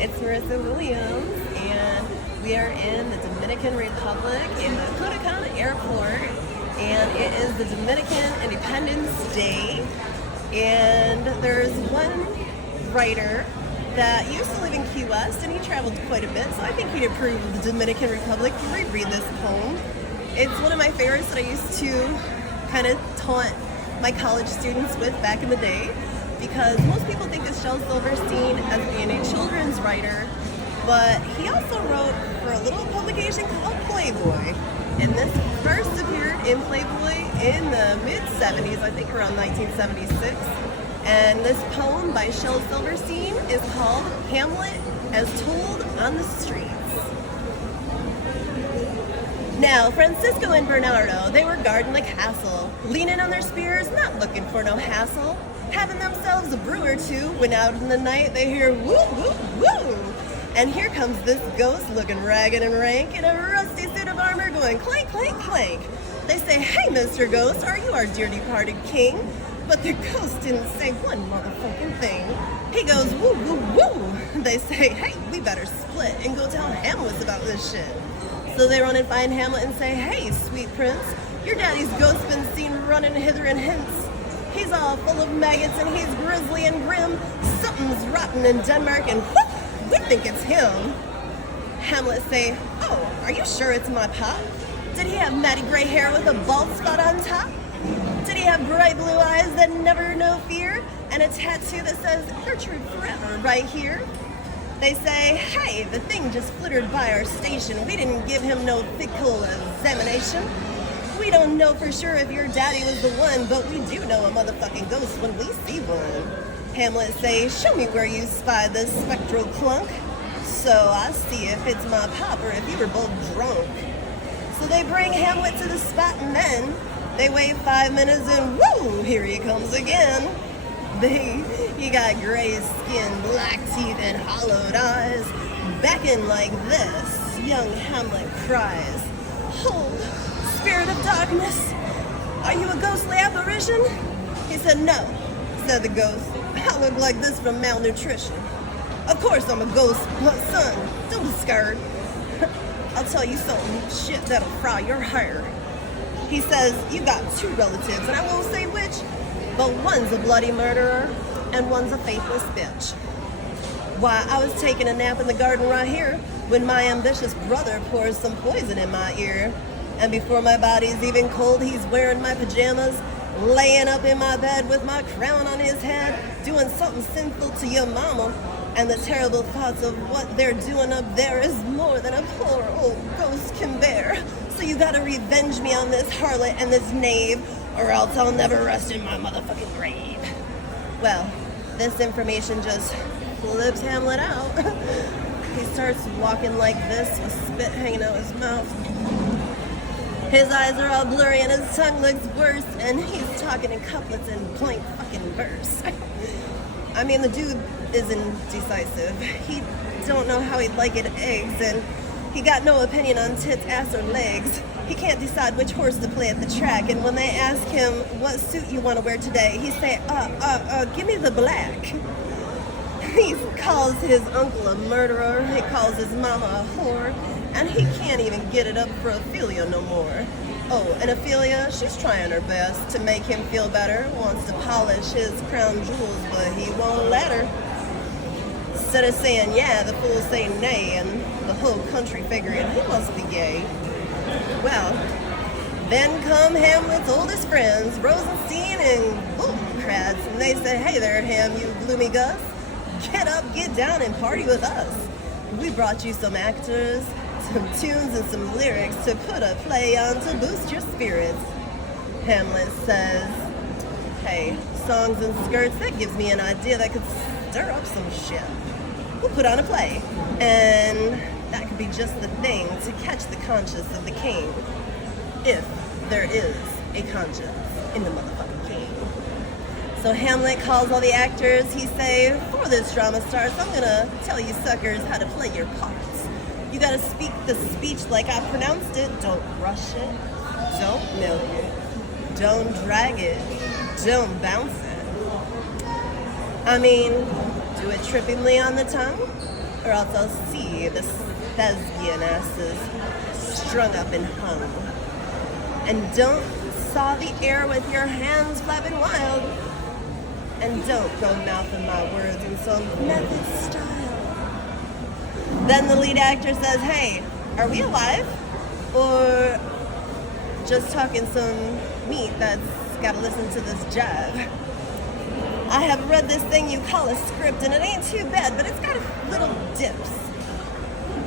It's Marisa Williams, and we are in the Dominican Republic in the Cunacana Airport, and it is the Dominican Independence Day, and there's one writer that used to live in Key West, and he traveled quite a bit, so I think he'd approve of the Dominican Republic to reread this poem. It's one of my favorites that I used to kind of taunt my college students with back in the day, because most people think of Shel Silverstein as being a children's writer, but he also wrote for a little publication called Playboy, and this first appeared in Playboy in the mid-70s, I think around 1976, and this poem by Shel Silverstein is called Hamlet as Told on the Streets. Now, Francisco and Bernardo, they were guarding the castle, leaning on their spears, not looking for no hassle, having themselves a brew or two, when out in the night they hear woo, woo, woo, and here comes this ghost looking ragged and rank in a rusty suit of armor going clank, clank, clank. They say, "Hey, Mr. Ghost, are you our dear departed king?" But the ghost didn't say one motherfucking thing. He goes, woo, woo, woo. They say, "Hey, we better split and go tell Hamlet about this shit." So they run and find Hamlet and say, "Hey, sweet prince, your daddy's ghost been seen running hither and hence. He's all full of maggots and he's grisly and grim. Something's rotten in Denmark and whoop, we think it's him." Hamlet say, "Oh, are you sure it's my pop? Did he have matty gray hair with a bald spot on top? Did he have bright blue eyes that never know fear? And a tattoo that says Gertrude forever right here?" They say, "Hey, the thing just flittered by our station. We didn't give him no physical examination. We don't know for sure if your daddy was the one, but we do know a motherfucking ghost when we see one." Hamlet say, "Show me where you spied this spectral clunk, so I see if it's my pop or if you were both drunk." So they bring Hamlet to the spot, and then they wait 5 minutes and woo, here he comes again. He got gray skin, black teeth, and hollowed eyes. Beckoned like this, young Hamlet cries, "Hold, spirit of darkness, are you a ghostly apparition?" He said, "No," said the ghost, "I look like this from malnutrition. Of course I'm a ghost, but son, don't be scared. I'll tell you something, shit that'll fry your hair." He says, "You got two relatives, and I won't say which, but one's a bloody murderer, and one's a faithless bitch. Why, I was taking a nap in the garden right here when my ambitious brother pours some poison in my ear. And before my body's even cold, he's wearing my pajamas, laying up in my bed with my crown on his head, doing something sinful to your mama. And the terrible thoughts of what they're doing up there is more than a poor old ghost can bear. So you gotta revenge me on this harlot and this knave, or else I'll never rest in my motherfucking grave." Well, this information just flips Hamlet out. He starts walking like this with spit hanging out his mouth. His eyes are all blurry and his tongue looks worse, and he's talking in couplets in blank fucking verse. I mean, the dude is indecisive. He don't know how he'd like it eggs, and he got no opinion on tits, ass, or legs. He can't decide which horse to play at the track, and when they ask him what suit you want to wear today, he say, give me the black. He calls his uncle a murderer, he calls his mama a whore, and he can't even get it up for Ophelia no more. Oh, and Ophelia, she's trying her best to make him feel better, wants to polish his crown jewels, but he won't let her. Instead of saying yeah, the fools say nay, and the whole country figuring he must be gay. Well, then come Hamlet's oldest friends, Rosenstein and Bullcrats, and they say, "Hey there, Ham, you gloomy Gus. Get up, get down, and party with us. We brought you some actors, some tunes, and some lyrics to put a play on to boost your spirits." Hamlet says, "Hey, songs and skirts, that gives me an idea that could stir up some shit. We'll put on a play, and that could be just the thing to catch the conscience of the king. If there is a conscience in the motherfucking king." So Hamlet calls all the actors. He say, "For this drama starts, I'm gonna tell you suckers how to play your parts. You gotta speak the speech like I pronounced it. Don't rush it. Don't milk it. Don't drag it. Don't bounce it. I mean, do it trippingly on the tongue, or else I'll see the thespian asses strung up and hung. And don't saw the air with your hands flapping wild. And don't go mouthing my words in some method style. Then the lead actor says, hey, are we alive? Or just talking some meat that's gotta listen to this jive? I have read this thing you call a script, and it ain't too bad, but it's got little dips.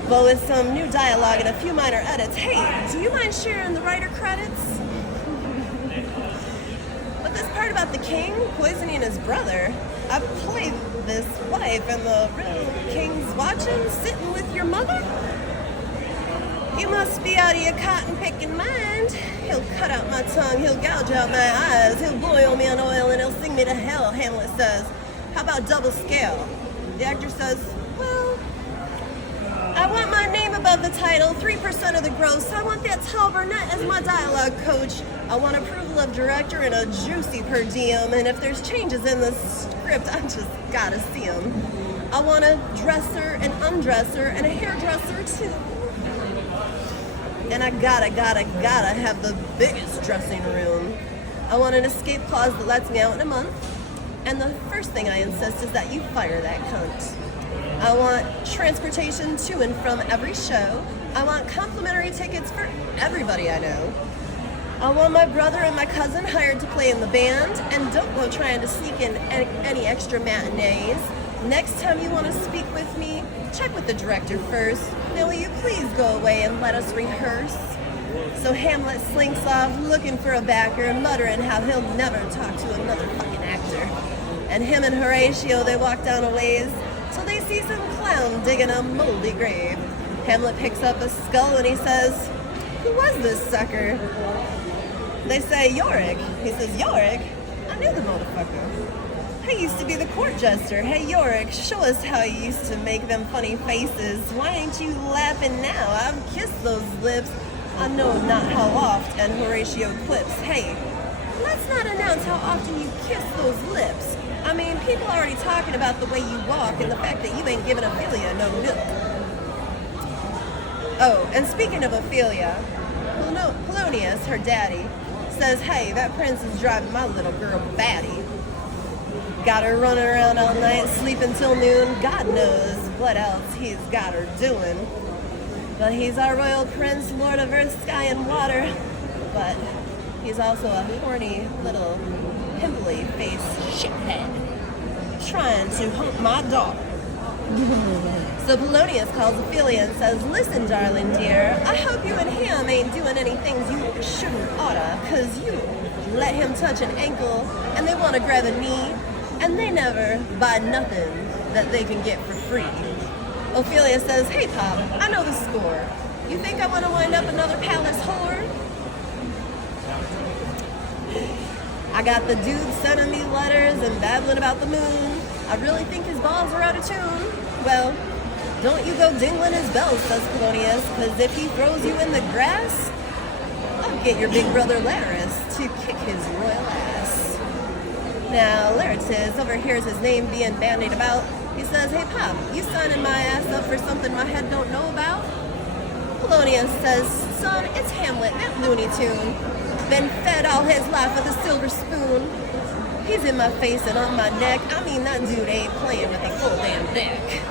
But with some new dialogue and a few minor edits, hey, do you mind sharing the writer credits? But this part about the king poisoning his brother, I played this wife, and the real king's watching, sitting with your mother? You must be out of your cotton-picking mind. He'll cut out my tongue, he'll gouge out my eyes, he'll boil me in oil, and he'll sing me to hell, Hamlet says. How about double scale? The actor says, well, I want my name above the title, 3% of the gross. I want that tall brunette as my dialogue coach. I want approval of director and a juicy per diem, and if there's changes in the script, I just gotta see them. I want a dresser, an undresser, and a hairdresser too. And I gotta have the biggest dressing room. I want an escape clause that lets me out in a month. And the first thing I insist is that you fire that cunt. I want transportation to and from every show. I want complimentary tickets for everybody I know. I want my brother and my cousin hired to play in the band, and don't go trying to sneak in any extra matinees. Next time you want to speak with me, check with the director first. Now will you please go away and let us rehearse? So Hamlet slinks off looking for a backer, muttering how he'll never talk to another fucking actor. And him and Horatio, they walk down a ways till they see some clown digging a moldy grave. Hamlet picks up a skull and he says, who was this sucker? They say, Yorick. He says, Yorick? I knew the motherfucker. He used to be the court jester. Hey, Yorick, show us how you used to make them funny faces. Why ain't you laughing now? I've kissed those lips. I know not how oft, and Horatio quips. Hey, let's not announce how often you kiss those lips. I mean, people are already talking about the way you walk and the fact that you ain't giving Ophelia no milk. Oh, and speaking of Ophelia, Polonius, her daddy, says, hey, that prince is driving my little girl batty. Got her running around all night, sleeping till noon. God knows what else he's got her doing. But he's our royal prince, lord of earth, sky, and water. But he's also a horny little pimply-faced shithead trying to hump my daughter. So Polonius calls Ophelia and says, listen, darling dear, I hope you and him ain't doing any things you shouldn't oughta, cause you let him touch an ankle and they want to grab a knee, and they never buy nothing that they can get for free. Ophelia says, hey Pop, I know the score. You think I want to wind up another palace whore? I got the dude sending me letters and babbling about the moon. I really think his balls are out of tune. Well, don't you go dingling his bells, says Polonius, because if he throws you in the grass, I'll get your big brother Laris to kick his royal ass. Now, Laertes overhears his name being bandied about. He says, hey Pop, you signing my ass up for something my head don't know about? Polonius says, son, it's Hamlet, that Looney Tune. Been fed all his life with a silver spoon. He's in my face and on my neck. I mean, that dude ain't playing with a full damn dick.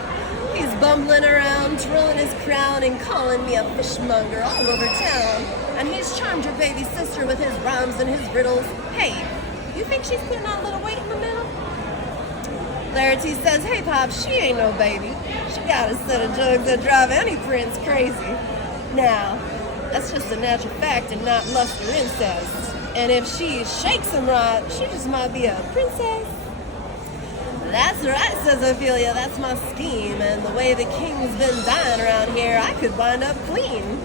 He's bumbling around, twirling his crown and calling me a fishmonger all over town. And he's charmed your baby sister with his rhymes and his riddles. Hey, you think she's putting on a little weight in the middle? Laertes says, hey Pop, she ain't no baby. She got a set of jugs that drive any prince crazy. Now, that's just a natural fact and not lust or incest. And if she shakes him right, she just might be a princess. That's right, says Ophelia, that's my scheme. And the way the king's been dying around here, I could wind up clean.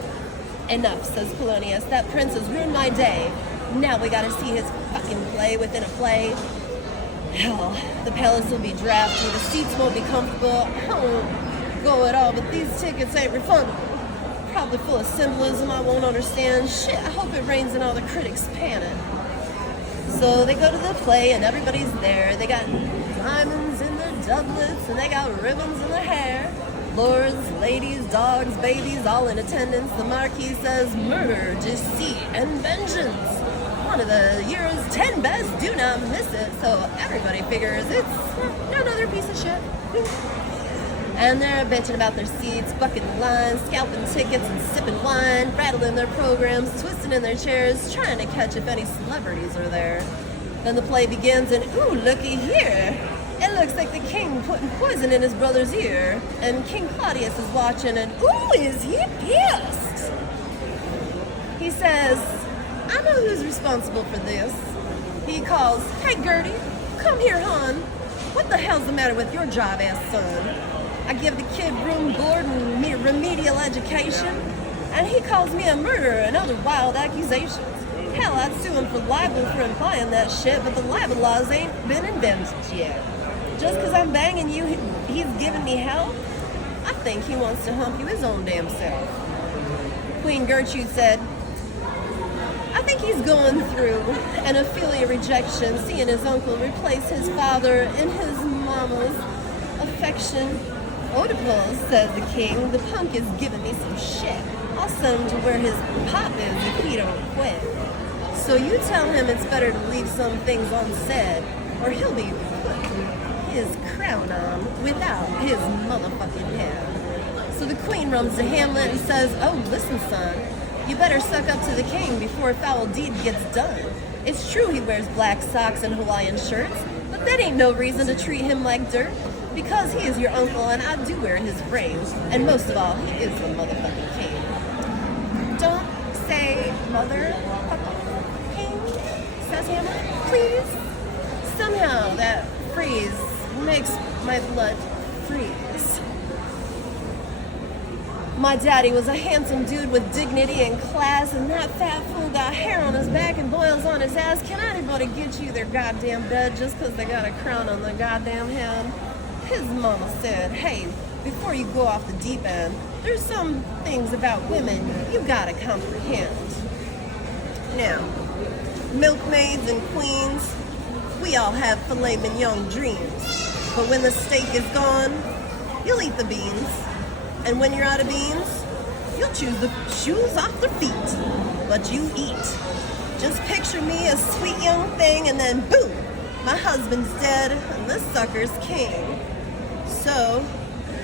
Enough, says Polonius, that prince has ruined my day. Now we gotta see his fucking play within a play. Hell, the palace will be drafty, the seats won't be comfortable. I won't go at all, but these tickets ain't refundable. Probably full of symbolism I won't understand. Shit, I hope it rains and all the critics panic. So they go to the play and everybody's there. They got diamonds in their doublets and they got ribbons in their hair. Lords, ladies, dogs, babies, all in attendance. The Marquis says, murder, deceit, and vengeance. One of the year's 10 best, do not miss it. So everybody figures it's another piece of shit. And they're bitching about their seats, bucking lines, scalping tickets and sipping wine, rattling their programs, twisting in their chairs, trying to catch if any celebrities are there. Then the play begins and ooh, looky here. It looks like the king putting poison in his brother's ear. And King Claudius is watching and ooh, is he pissed? He says, I know who's responsible for this. He calls, hey Gertie, come here, hon. What the hell's the matter with your jive-ass son? I give the kid room, board, and remedial education, and he calls me a murderer and other wild accusations. Hell, I'd sue him for libel for implying that shit, but the libel laws ain't been invented yet. Just because I'm banging you, he's giving me hell? I think he wants to hump you his own damn self. Queen Gertrude said, I think he's going through an Ophelia rejection, seeing his uncle replace his father in his mama's affection. Oedipus, says the king, the punk is giving me some shit. I'll send him to where his pop is if he don't quit. So you tell him it's better to leave some things unsaid, or he'll be putting his crown on without his motherfucking head. So the queen runs to Hamlet and says, oh, listen, son, you better suck up to the king before a foul deed gets done. It's true he wears black socks and Hawaiian shirts, but that ain't no reason to treat him like dirt. Because he is your uncle and I do wear his ring. And most of all, he is the motherfucking king. Don't say motherfucking king, says Hamlet, please. Somehow that phrase makes my blood freeze. My daddy was a handsome dude with dignity and class, and that fat fool got hair on his back and boils on his ass. Can anybody get you their goddamn bed just because they got a crown on their goddamn head? His mama said, hey, before you go off the deep end, there's some things about women you gotta comprehend. Now, milkmaids and queens, we all have filet mignon dreams. But when the steak is gone, you'll eat the beans. And when you're out of beans, you'll choose the shoes off their feet. But you eat. Just picture me a sweet young thing and then boom, my husband's dead and this sucker's king. So,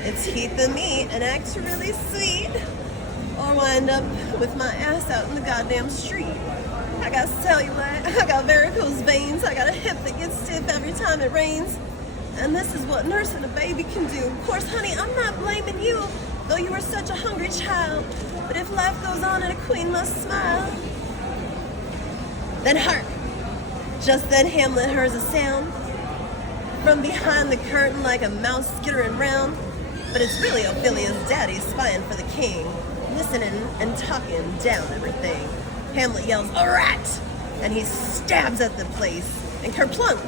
it's heat the meat and act really sweet, or wind up with my ass out in the goddamn street. I got cellulite, I got varicose veins, I got a hip that gets stiff every time it rains, and this is what nursing a baby can do. Of course, honey, I'm not blaming you, though you were such a hungry child, but if life goes on and a queen must smile, then hark! Just then Hamlet hears a sound from behind the curtain like a mouse skittering round, but it's really Ophelia's daddy spying for the king, listening and talking down everything. Hamlet yells, a rat! And he stabs at the place, and kerplunk!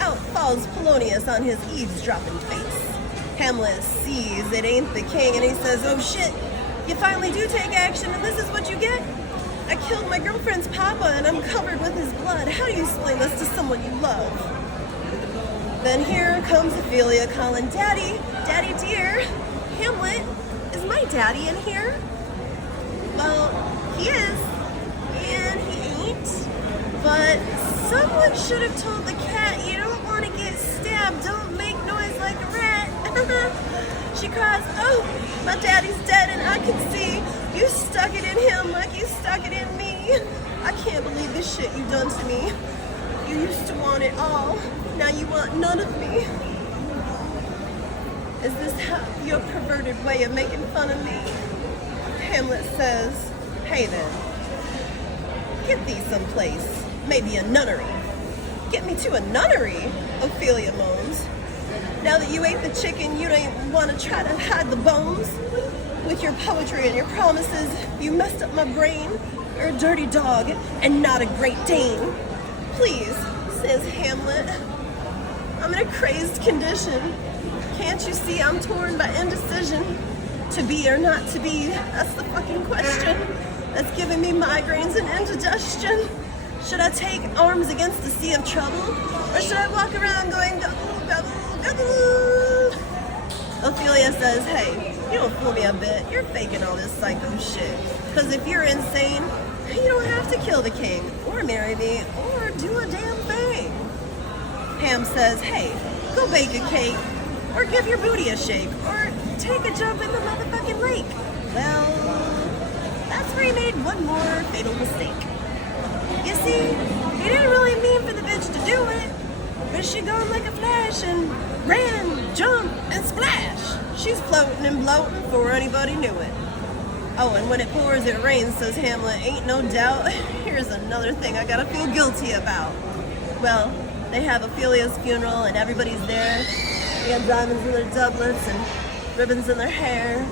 Out falls Polonius on his eavesdropping face. Hamlet sees it ain't the king, and he says, oh shit, you finally do take action, and this is what you get? I killed my girlfriend's papa, and I'm covered with his blood. How do you explain this to someone you love? Then here comes Ophelia calling, Daddy, Daddy dear, Hamlet, is my daddy in here? Well, he is, and he ain't, but someone should have told the cat, you don't want to get stabbed, don't make noise like a rat. She cries, oh, my daddy's dead and I can see you stuck it in him like you stuck it in me. I can't believe the shit you done to me. You used to want it all. Now you want none of me. Is this your perverted way of making fun of me? Hamlet says, hey then, get thee someplace, maybe a nunnery. Get me to a nunnery, Ophelia moans. Now that you ate the chicken, you don't want to try to hide the bones? With your poetry and your promises, you messed up my brain. You're a dirty dog and not a Great Dane. Please, says Hamlet, I'm in a crazed condition. Can't you see I'm torn by indecision? To be or not to be, that's the fucking question. That's giving me migraines and indigestion. Should I take arms against the sea of trouble? Or should I walk around going, gobble, gobble, gobble? Ophelia Ophelia says, hey, you don't fool me a bit. You're faking all this psycho shit. Because if you're insane, you don't have to kill the king, or marry me, or do a damn thing. Ham says, hey, go bake a cake, or give your booty a shake, or take a jump in the motherfucking lake. Well, that's where he made one more fatal mistake. You see, he didn't really mean for the bitch to do it, but she gone like a flash and ran, jumped, and splash. She's floating and bloating before anybody knew it. Oh, and when it pours, it rains, says Hamlet. Ain't no doubt. Here's another thing I gotta feel guilty about. Well, they have Ophelia's funeral and everybody's there. They got diamonds in their doublets and ribbons in their hair.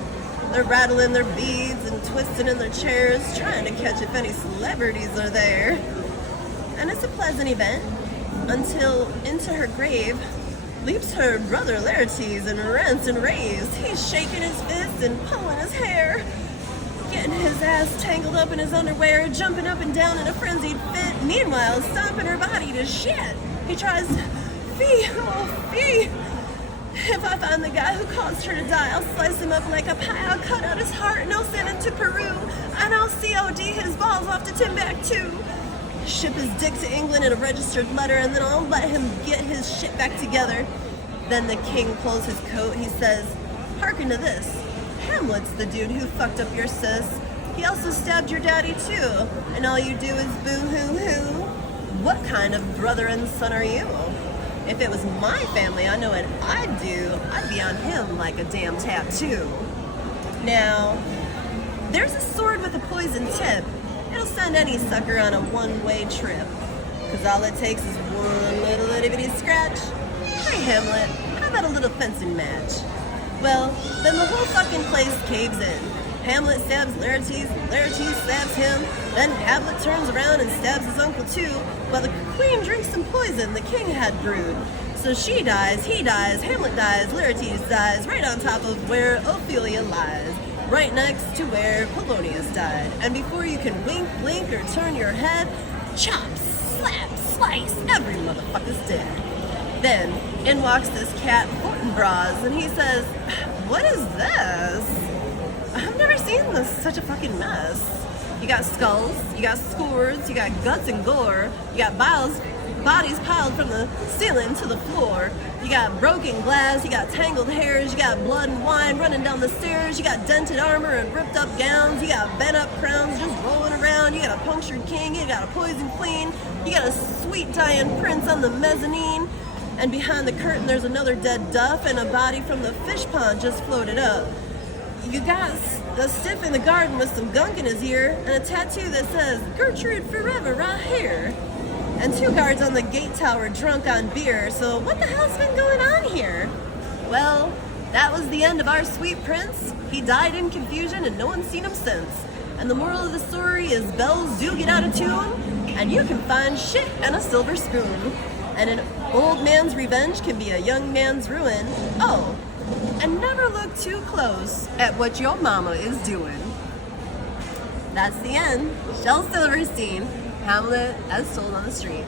They're rattling their beads and twisting in their chairs, trying to catch if any celebrities are there. And it's a pleasant event until into her grave leaps her brother Laertes and rants and raves. He's shaking his fist and pulling his hair, getting his ass tangled up in his underwear, jumping up and down in a frenzied fit, meanwhile stomping her body to shit. He tries to, fee, oh fee. If I find the guy who caused her to die, I'll slice him up like a pie. I'll cut out his heart and I'll send him to Peru. And I'll COD his balls off to Timbuktu. Ship his dick to England in a registered letter, and then I'll let him get his shit back together. Then the king pulls his coat. He says, hearken to this. Hamlet's the dude who fucked up your sis. He also stabbed your daddy too. And all you do is boo-hoo-hoo. What kind of brother and son are you? If it was my family, I know what I'd do. I'd be on him like a damn tattoo. Now, there's a sword with a poison tip. It'll send any sucker on a one-way trip. Cause all it takes is one little itty-bitty scratch. Hi Hamlet, how about a little fencing match? Well, then the whole fucking place caves in. Hamlet stabs Laertes, Laertes stabs him, then Hamlet turns around and stabs his uncle too, while the queen drinks some poison the king had brewed. So she dies, he dies, Hamlet dies, Laertes dies, right on top of where Ophelia lies, right next to where Polonius died. And before you can wink, blink, or turn your head, chop, slap, slice, every motherfucker's dead. Then, in walks this cat, Fortinbras, and he says, what is this? I've never seen this, such a fucking mess. You got skulls, you got skewers, you got guts and gore, you got bodies piled from the ceiling to the floor, you got broken glass, you got tangled hairs, you got blood and wine running down the stairs, you got dented armor and ripped up gowns, you got bent up crowns just rolling around, you got a punctured king, you got a poisoned queen, you got a sweet dying prince on the mezzanine, and behind the curtain there's another dead duff and a body from the fish pond just floated up. You got a stiff in the garden with some gunk in his ear and a tattoo that says, Gertrude forever right here. And 2 guards on the gate tower drunk on beer, so what the hell's been going on here? Well, that was the end of our sweet prince. He died in confusion and no one's seen him since. And the moral of the story is bells do get out of tune, and you can find shit and a silver spoon. And an old man's revenge can be a young man's ruin. Oh, and never look too close at what your mama is doing. That's the end. Shel Silverstein, Hamlet as told on the street.